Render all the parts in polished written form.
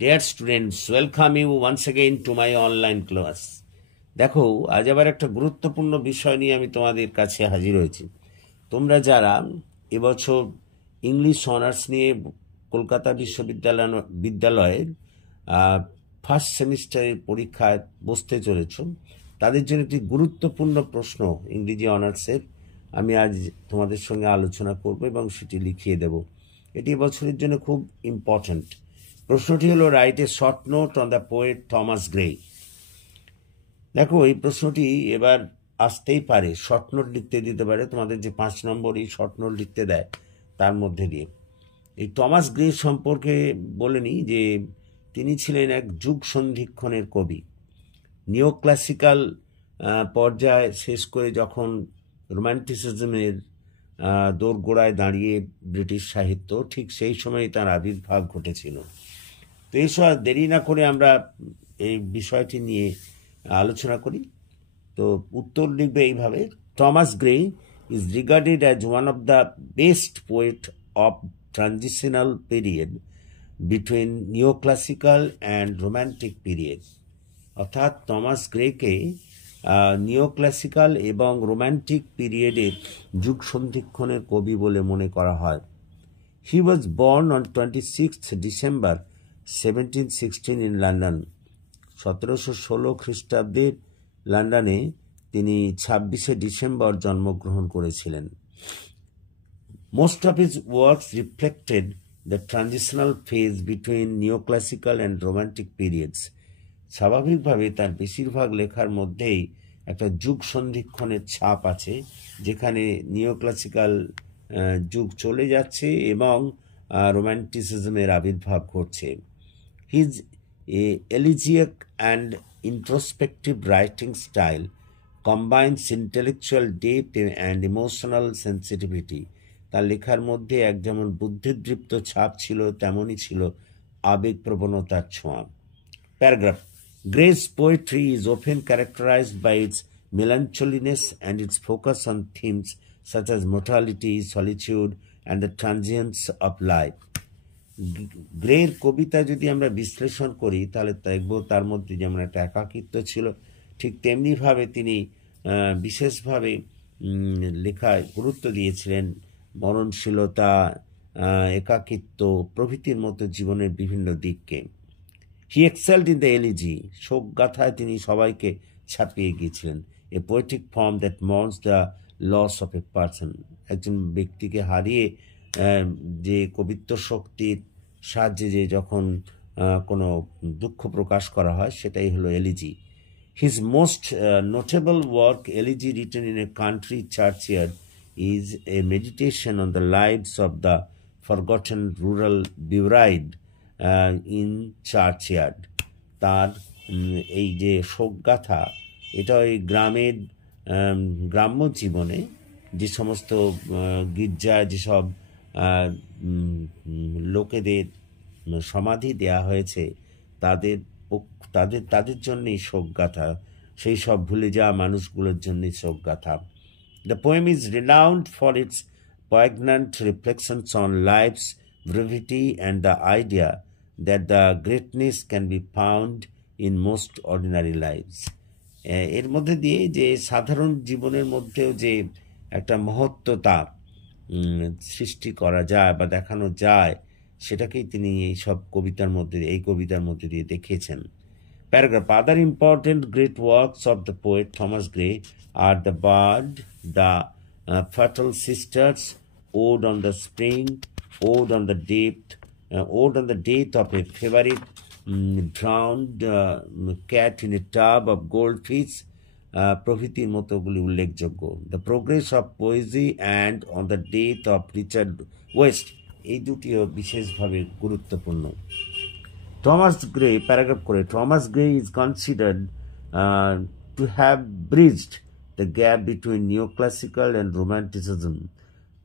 Dear students, welcome you once again to my online class. দেখো, আজ আবার একটা গুরুত্বপূর্ণ বিষয় নিয়ে আমি তোমাদের কাছে হাজির হয়েছি। তোমরা যারা এবছর ইংলিশ অনার্স নিয়ে কলকাতা বিশ্ববিদ্যালয়ের ফার্স্ট সেমিস্টারের পরীক্ষায় বসতে চলেছ, তাদের জন্য একটি গুরুত্বপূর্ণ প্রশ্ন ইংরেজি অনার্সের আমি আজ তোমাদের সঙ্গে আলোচনা করব এবং সেটি লিখিয়ে দেব। এটি এবছরের জন্য খুব ইম্পর্ট্যান্ট। প্রশ্নটি হলো, write a short note on the poet Thomas grey. দেখো, এই প্রশ্নটি এবার আসতেই পারে, শর্ট নোট লিখতে দিতে পারে, তোমাদের যে 5 নম্বর এই শর্ট নোট লিখতে দেয় তার মধ্যে দিয়ে। এই থমাস গ্রে সম্পর্কে বলে নিই যে তিনি ছিলেন এক যুগ সন্ধিক্ষণের কবি। নিও ক্লাসিক্যাল পর্যায় শেষ করে যখন রোম্যান্টিসিজমের দোরগোড়ায় দাঁড়িয়ে ব্রিটিশ সাহিত্য, ঠিক সেই সময় তার আবির্ভাব ঘটেছিল। তো এইসব দেরি না করে আমরা এই বিষয়টি নিয়ে আলোচনা করি। তো উত্তর লিখবে এইভাবে: Thomas Gray is regarded as one of the best poet of transitional period between নিও ক্লাসিক্যাল অ্যান্ড রোম্যান্টিক পিরিয়ড। অর্থাৎ থমাস গ্রেকে নিও ক্লাসিক্যাল এবং রোম্যান্টিক পিরিয়ডের যুগ সন্ধিক্ষণের কবি বলে মনে করা হয়। He was born on 26th December 1716 in London. 1716 খ্রিস্টাব্দের লন্ডনে তিনি 26শে ডিসেম্বর জন্মগ্রহণ করেছিলেন। Most of his works reflected the transitional phase between neoclassical and romantic periods. স্বাভাবিকভাবে তার বেশিরভাগ লেখার মধ্যেই একটা যুগ সন্ধিক্ষণের ছাপ আছে, যেখানে নিওক্লাসিক্যাল যুগ চলে যাচ্ছে এবং রোম্যান্টিসিজমের আবির্ভাব ঘটছে। His elegiac and introspective writing style combines intellectual depth and emotional sensitivity. তার লেখার মধ্যে এক যেমন বুদ্ধিদীপ্ত ছাপ ছিল, তেমনই ছিল আবেগপ্রবণতার ছোঁয়া। Paragraph: Gray's poetry is often characterized by its melancholiness and its focus on themes such as mortality, solitude, and the transience of life. গ্রের কবিতা যদি আমরা বিশ্লেষণ করি তাহলে দেখব তার মধ্যে যেমন একটা একাকিত্ব ছিল, ঠিক তেমনিভাবে তিনি বিশেষভাবে লেখায় গুরুত্ব দিয়েছিলেন মরণশীলতা, একাকিত্ব প্রভৃতির মতো জীবনের বিভিন্ন দিককে। He excelled in the elegy, শোকগাথায় তিনি সবাইকে ছাপিয়ে গিয়েছিলেন। A poetic form that mourns the loss of a person, একজন ব্যক্তিকে হারিয়ে যে কবিত্ব শক্তির সাহায্যে যে যখন কোনো দুঃখ প্রকাশ করা হয়, সেটাই হলো elegy. His most notable work, elegy written in a country churchyard, is a meditation on the lives of the forgotten rural buried in churchyard. তার এই যে শোকগাথা, এটা ওই গ্রাম্য জীবনে যে সমস্ত গির্জায় যেসব লোকেদের সমাধি দেয়া হয়েছে তাদের জন্যই শোকগাথা, সেই সব ভুলে যাওয়া মানুষগুলোর জন্যই শোকগাথা। The poem is renowned for its poignant reflections on life's brevity and the idea that the greatness can be found in most ordinary lives. এর মধ্যে দিয়ে যে সাধারণ জীবনের মধ্যেও যে একটা মহত্বতা সৃষ্টি করা যায় বা দেখানো যায়, সেটাকেই তিনি এই কবিতার মধ্যে দিয়ে দেখিয়েছেন। Paragraph: other important great works of the poet Thomas Gray আর the Bard, the fatal sisters, ode on the spring, ode on the death of a favourite drowned cat in a tub of goldfish প্রভৃতির মতোগুলি উল্লেখযোগ্য। The progress of poesy and on the death of Richard West, এই দুটিও বিশেষভাবে গুরুত্বপূর্ণ। Thomas Gray, paragraph করে: Thomas Gray is considered to have bridged the gap between neoclassical and romanticism.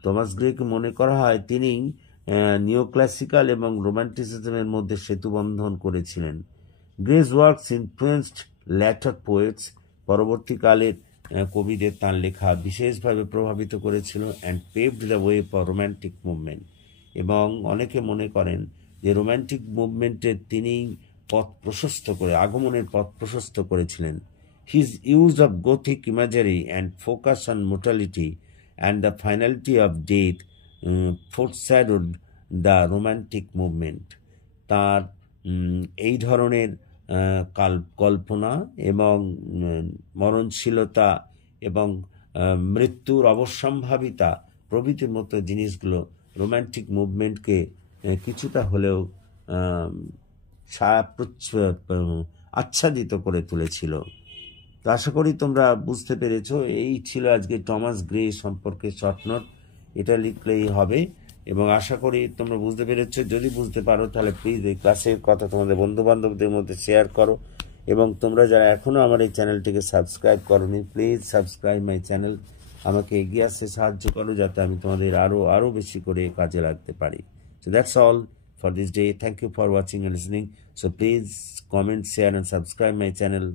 Thomas গ্রেকে মনে করা হয় তিনি নিওক্লাসিক্যাল এবং রোম্যান্টিসিজমের মধ্যে সেতুবন্ধন করেছিলেন। Gray's works influenced later poets, পরবর্তীকালের কবিদের তাঁর লেখা বিশেষভাবে প্রভাবিত করেছিল। And paved the way for romantic movement, এবং অনেকে মনে করেন যে রোম্যান্টিক মুভমেন্টের তিনি আগমনের পথ প্রশস্ত করেছিলেন। His use of Gothic imagery and focus on mortality and the finality of death foreshadowed the romantic movement. তার এই ধরনের কল্পনা এবং মরণশীলতা এবং মৃত্যুর অবশ্যম্ভাবিতা প্রভৃতির মতো জিনিসগুলো রোম্যান্টিক মুভমেন্টকে কিছুটা হলেও আচ্ছাদিত করে তুলেছিল। তো আশা করি তোমরা বুঝতে পেরেছো। এই ছিল আজকে টমাস গ্রে সম্পর্কে শর্ট নোট, এটা লিখলেই হবে এবং আশা করি তোমরা বুঝতে পেরেছো। যদি বুঝতে পারো তাহলে প্লিজ এই ক্লাসের কথা তোমাদের বন্ধু বান্ধবদের মধ্যে শেয়ার করো এবং তোমরা যারা এখনো আমার এই চ্যানেলটিকে সাবস্ক্রাইব করোনি প্লিজ সাবস্ক্রাইব মাই চ্যানেল। আমাকে এগিয়ে আসতে সাহায্য করো যাতে আমি তোমাদের আরো বেশি করে কাজে লাগতে পারি। So that's all for this day. Thank you for watching and listening. So please comment, share and subscribe my channel.